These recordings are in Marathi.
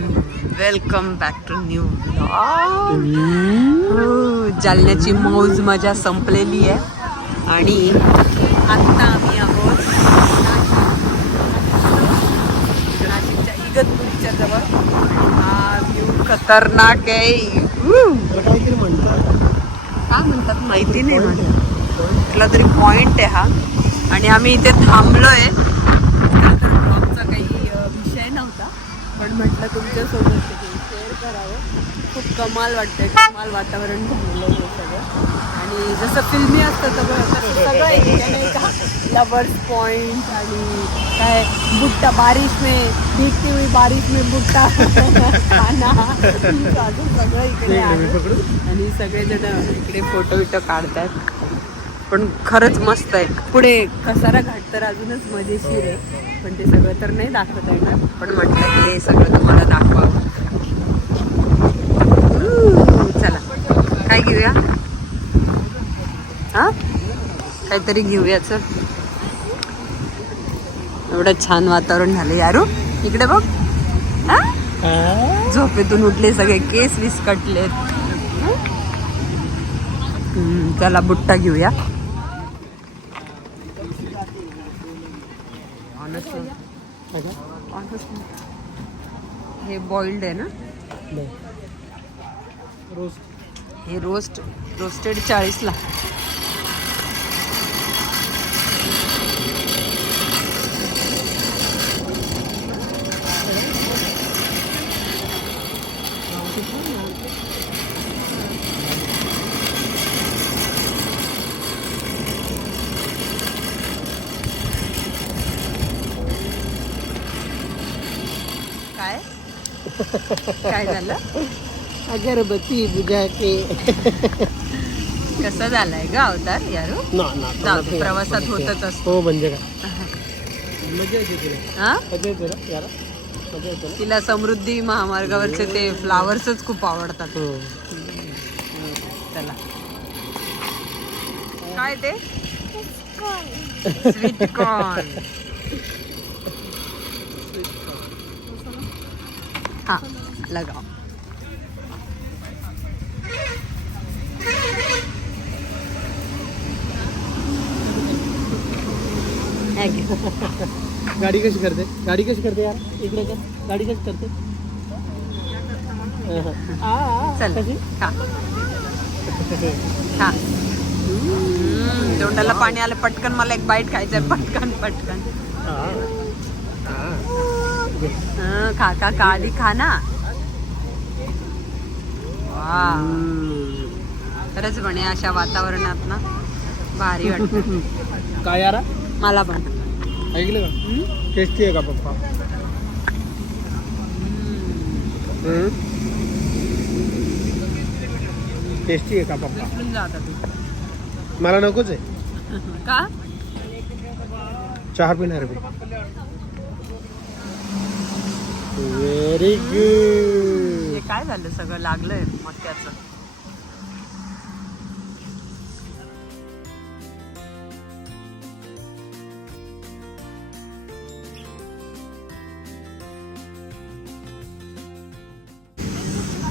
वेलकम बॅक टू न्यू जालन्याची मौज मजा संपलेली आहे. आणि आत्ता आम्ही आहोत नाशिकच्या इगतपुरीच्या जवळ. हा व्ह्यू खतरनाक आहे. काय म्हणतात माहिती नाही मला. कुठला तरी पॉइंट आहे हा. आणि आम्ही इथे थांबलोय खरं तर vlogचा काही अ, विषय नव्हता पण म्हटलं तुमच्यासोबत शेअर करावं खूप कमाल वाटतंय कमाल वातावरण झालेलं आहे सगळं. आणि जसं फिल्मी असतं सगळं सगळं लवर्स पॉइंट आणि काय बुट्टा बारिश में भीगती हुई बारिश में बुट्टा खाना. अजून सगळं इकडे आणि सगळेजण इकडे फोटो बिटो काढतात पण खरंच मस्त आहे. पुढे कसारा घाट तर अजूनच मजेशीर आहे. पण ते सगळं तर नाही दाखवता येणार. पण म्हटलं की हे सगळं तुम्हाला दाखवावं Ooh, चला काय घेऊया. हा? काहीतरी घेऊया चल. एवढं छान वातावरण झालं यारू. इकडे बघ. हा? झोपेतून उठले सगळे केस विस्कटलेत. हम्म, चला बुट्टा घेऊया. हे बॉइल्ड आहे ना? रोज हे रोस्ट रोस्टेड चाळीसला. काय? काय झालं? अगरबत्ती बुझा के कसा झालाय ग अवतार यारू? ना ना जाऊ दे, प्रवासात होतच असतं. हो म्हणजे काय? मजा येते तुला. हा मजा येते ना याला? मजा येते ना? तिला समृद्धी महामार्गावरचे ते फ्लावर्सच खूप आवडतात. हो. चला. काय ते? स्वीट कॉर्न हा लगाव. गाडी कशी करते? गाडी कशी करते यार? इकडे कर. गाडी कशी करते? तोंडाला पाणी आलं पटकन मला एक बाईट खायचंय. पटकन पटकन. हं, खा खा खा. आधी खा ना. वा. खरंच म्हणे अशा वातावरणात ना भारी वाटत. काय यारा? मला पण. ऐकलं का? टेस्टी आहे का पप्पा? टेस्टी आहे का पप्पा? विसरून जा आता तू. मला नकोच आहे. का? चहा पिणार मी. व्हेरी गुड हे काय झालं? सगळं लागलंय मक्याचं.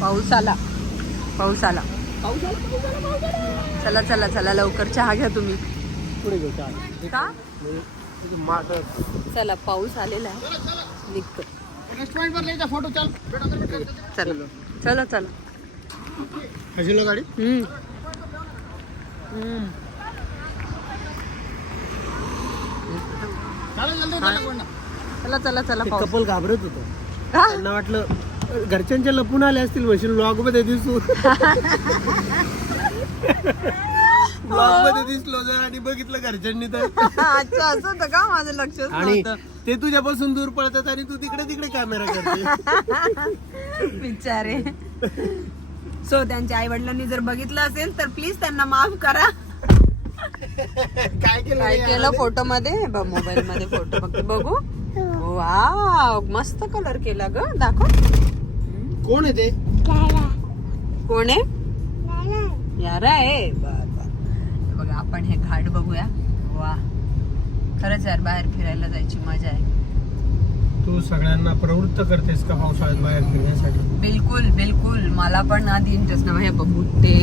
पाऊस आला. पाऊस आला. चला चला चला लवकर चहा घ्या तुम्ही. पुढे घेऊ चहा. का? म्हणजे चला पाऊस आलेला आहे. निघतो. रेस्टॉरंट पर ले जा फोटो चल चला. चला. चला कशी गाडी. चला चला चला पाऊस. कपल घाबरत होतं? त्यांना वाटलं घरच्यांच्या लपून आले असतील मशीन ब्लॉगमध्ये दिसू. ब्लॉगमध्ये दिसलो जर आणि बघितलं घरच्यांनी तर. अच्छा असं होतं का माझं लक्षच आणि ते तुझ्यापासून दूर पळतात आणि तू तिकडे तिकडे कॅमेरा करते. बिचारे. सो त्यांच्या आई वडिलांनी जर बघितलं असेल तर प्लीज त्यांना माफ करा. काय केलं फोटो मध्ये? मोबाईल मध्ये फोटो बघू. वा मस्त कलर केला ग. दाखव. कोण आहे ते? कोण आहे? यारा आहे. बर बर. बघा आपण हे घाट बघूया. वा. खरंच यार बाहेर फिरायला जायची मजा आहे. तू सगळ्यांना प्रवृत्त करतेस का पावसाळ्यात बाहेर फिरण्यासाठी? बिलकुल बिलकुल. मला पण आधी इंटरेस्ट नाही हे बघू ते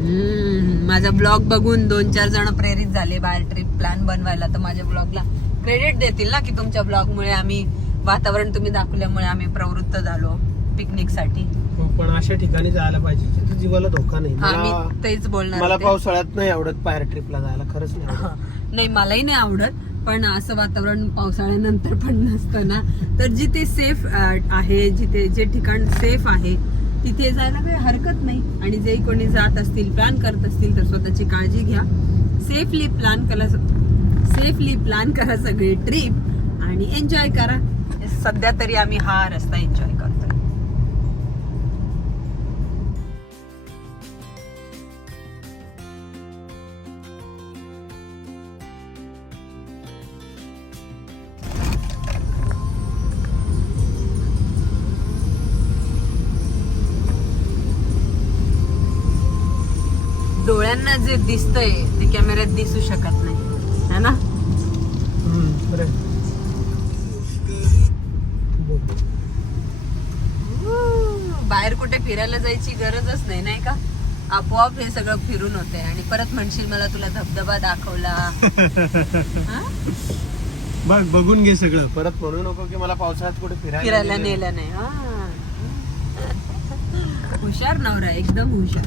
माझा ब्लॉग बघून दोन चार जण प्रेरित झाले बाहेर ट्रिप प्लॅन बनवायला तर माझ्या ब्लॉगला क्रेडिट देतील ना की तुमच्या ब्लॉगमुळे आम्ही वातावरण तुम्ही दाखवल्यामुळे आम्ही प्रवृत्त झालो पिकनिकसाठी हो, पण अशा ठिकाणी जायला पाहिजे जिथे जीवाला धोका नाही मला तेच बोलणार मला होते. पावसाळ्यात नाही आवडत बाहेर ट्रिपला जायला खरंच नाही आवडत. नाही मलाही नाही आवडत पण असं वातावरण पावसाळ्यानंतर पण नसतं ना तर जिथे सेफ आहे जिथे जे ठिकाण सेफ आहे तिथे जायला काही हरकत नाही. आणि जे कोणी जात असतील प्लॅन करत असतील तर स्वतःची काळजी घ्या. सेफली प्लॅन करा सेफली प्लॅन करा सगळी ट्रिप आणि एन्जॉय करा. सध्या तरी आम्ही हा रस्ता एन्जॉय करतोय. डोळ्यांना जे दिसतंय ते कॅमेऱ्यात दिसू शकत नाही. है ना. बाहेर कुठे फिरायला जायची गरजच नाही नाही का? आपोआप हे सगळं फिरून होते आणि परत म्हणशील मला तुला धबधबा दाखवला. हा? बघ बघून घे सगळं. परत म्हणू नको की मला पावसाळ्यात कुठे फिरायला फिरायला नेलं. नेलं नाही. हा. हुशार नवरा एकदम हुशार.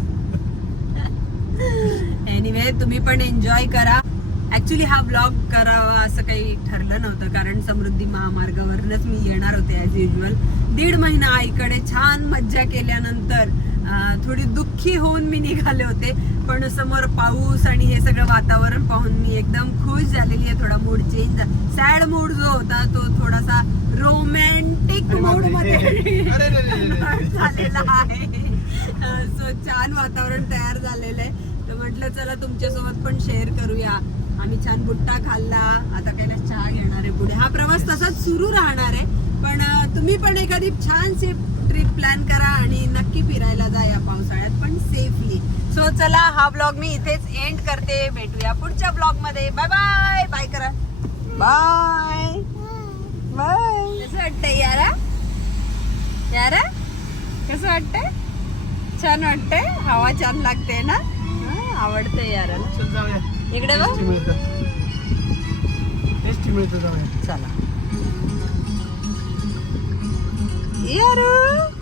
एनिवे तुम्ही पण एन्जॉय करा. ऍक्च्युली हा ब्लॉग करावा असं काही ठरलं नव्हतं कारण समृद्धी महामार्गावरनच मी येणार होते ॲज युजल दीड महिना आईकडे छान मज्जा केल्यानंतर थोडी दुःखी होऊन मी निघाले होते पण समोर पाऊस आणि हे सगळं वातावरण पाहून मी एकदम खुश झालेली आहे. थोडा मूड चेंज सॅड मूड जो होता तो थोडासा रोमॅन्टिक मूड. मध्ये. झालेला आहे. सो छान वातावरण तयार झालेलं आहे. तर म्हटलं चला तुमच्यासोबत पण शेअर करूया. आम्ही छान बुट्टा खाल्ला. आता काही ना चहा घेणार आहे पुढे. हा प्रवास तसाच सुरू राहणार आहे. पण तुम्ही पण एखादी छानशी ट्रिप प्लॅन करा आणि नक्की फिरायला जा या पावसाळ्यात पण सेफली सो चला हा ब्लॉग मी इथेच एंड करते. भेटूया पुढच्या ब्लॉगमध्ये. बाय बाय बाय करा. बाय बाय कसं वाटतंय यारा? यारा? कसं वाटतंय? छान वाटतंय. हवा छान लागते ना? चल जाऊया. इकडे बघ. चला. यारू.